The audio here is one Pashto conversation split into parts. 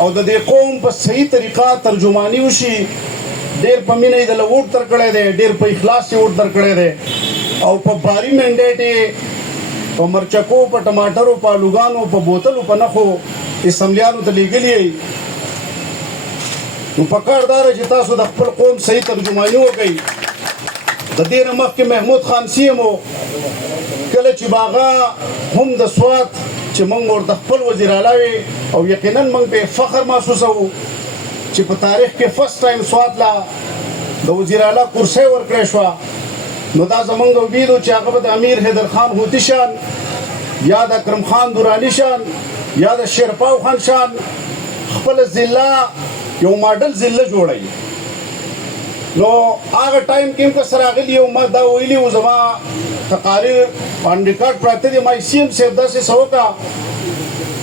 او د دې قوم په صحیح طریقه ترجمانی وشي. ډېر په مینه یې دله ووټ درکړی دی، ډېر په اخلاص یې ووټ درکړی دی او په باري منډیټ یې په مرچکو، په ټماټرو، په الوګانو، په بوتلو، په نښو اسمبلیانو ته لیږلي یې. نو پکار دا ده چې تاسو د خپل قوم صحیح ترجماني وکئ. د دې نه مخکې محمود خان سیم و، کله چې هغه هم د سوات چې موږ ورته خپل وزیر اعلی وي او یقینا موږ په فخر محسوسوو چې په تاریخ کې فرست ټایم سوات لا د وزیر اعلی کرسۍ ورکړې شوه. نو دا زموږ امید و چې هغه به د امیر حیدر خان هوتي شان یا د اکرم خان دراني شان یا د شیرپاو خان شان خپل ضلع یو ماډل ضلع جوړوي. نو هغه ټایم کې هم که سره راغلي او ما دا ویلي و، زما تقاریر آن ریکارډ پراته دي، ما سی ایم صاحب داسې څه وکړه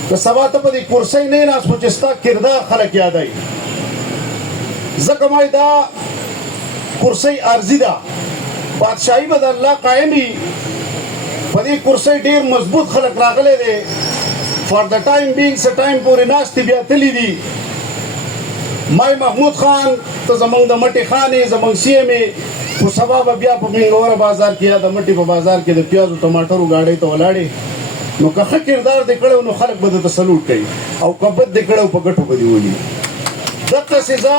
که سبا ته په دې کرسۍ نه ناست خو چې ستا کردار خلک یادوي. ځکه ما دا کرسۍ عرضي ده، بادشاهي به د الله قایم وي. په دې کرسۍ ډېر مضبوط خلک راغلی دی، فار د ټایم بینګ څه ټایم پورې ناست دي، بیا تللي دي. ما محمود خان ته زموږ د مټې خان یې، زموږ سی ایم یې، خو سبا به بیا په منګوره بازار کې یا د مټې په بازار کې د پیازو ټماټرو ګاډۍ ته ولاړې. نو که ښه کردار دې کړی نو خلک به درته سلوټ کوي، او که بد دې کړی په ګټو به دې ولي. دقسې زه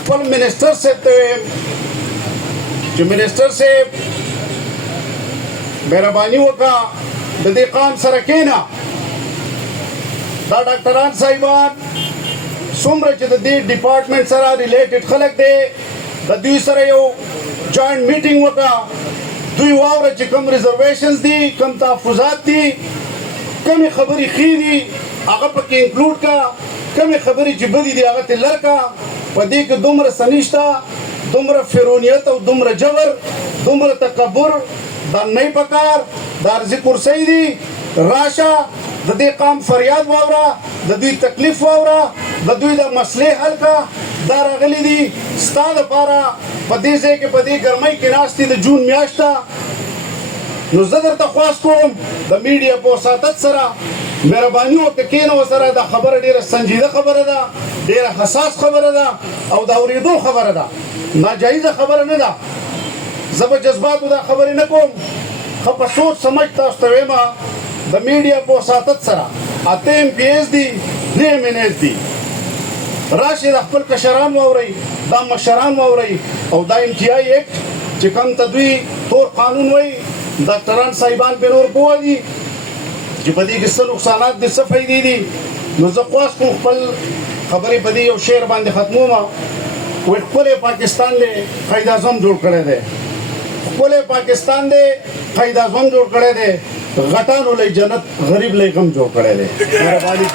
خپل منسټر صاحب ته ویم چې منسټر صاحب مهرباني وکړه د دې قام سره کښېنه. دا ډاکټران صاحبان څومره چې د دې ډپارټمنټ سره ریلیټډ خلک دی، د دوی سره یو جوائنټ میټینګ وکړه. دوی واوره چې کوم ریزرویشنز دي، کوم تحفظات دي، کومې خبرې ښې دي هغه پکې انکلوډ کا، کومې خبرې چې بدې دي هغه ترې لر کا. په دې کې دومره څه نشته، دومره فرونیت او دومره جبر، دومره تکبر دا نه پکار. دا عرضي کرسۍ دي، راشه د دې قام فریاد واوره، د دوی تکلیف واوره، د دوی د مسلې حل کا. دا راغلي دي ستا دپاره په دې ځای کې، په دې ګرمۍ کې ناست دي، د جون میاشت ده. نو زه درته خواست کوم د میډیا په وساطت سره مهرباني وکړه کښېنه ورسره. دا خبره ډېره سنجیده خبره ده، ډېره حساس خبره ده او د اورېدو خبره ده، ناجایزه خبره نه ده. زه به جذباتو دا خبرې نه کوم، ښه په سوچ سمج تاسو ته وایم د میډیا په وساطت سره 8 MPs دي، 3 MNs دي. راشي د خپل کشران واورئ، دا مشران واورئ او دا امتیاز ایکټ چې کوم ته دوی تور قانون وایي، ډاکټران صاحبان پرې نور پوه دي چې په دې کې څه نقصانات دي، څه فایدې دي. نو زه خواست کوم خپل خبرې په دې یو شعر باندې ختموم. وایي ښکلی پاکستان دی قاید اعظم جوړ کړی دی، ښکلی پاکستان دی قاید اعظم جوړ کړی دی، غټانو لی جنت غریب لی غم جوړ کړی دی. مهرباني